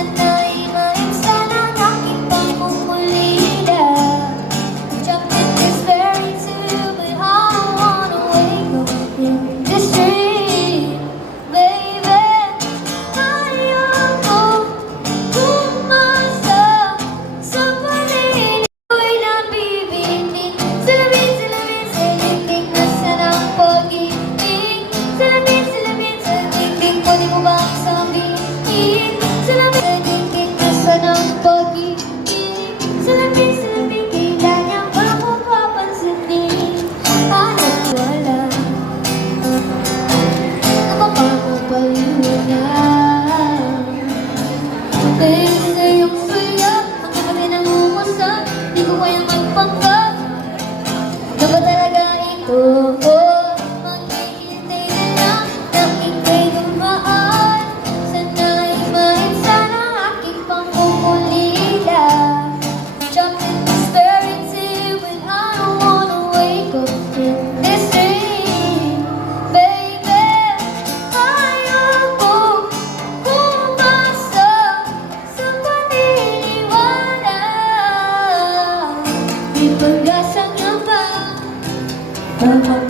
and Di pag-asa nga ba? Pagpapalala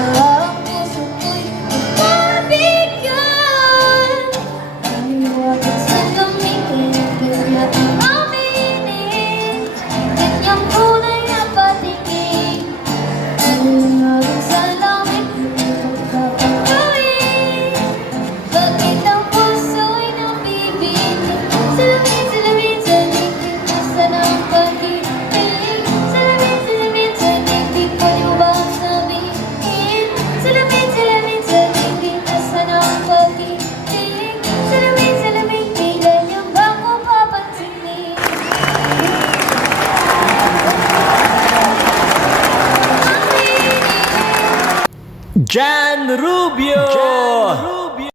Jan Rubio. Jan Rubio.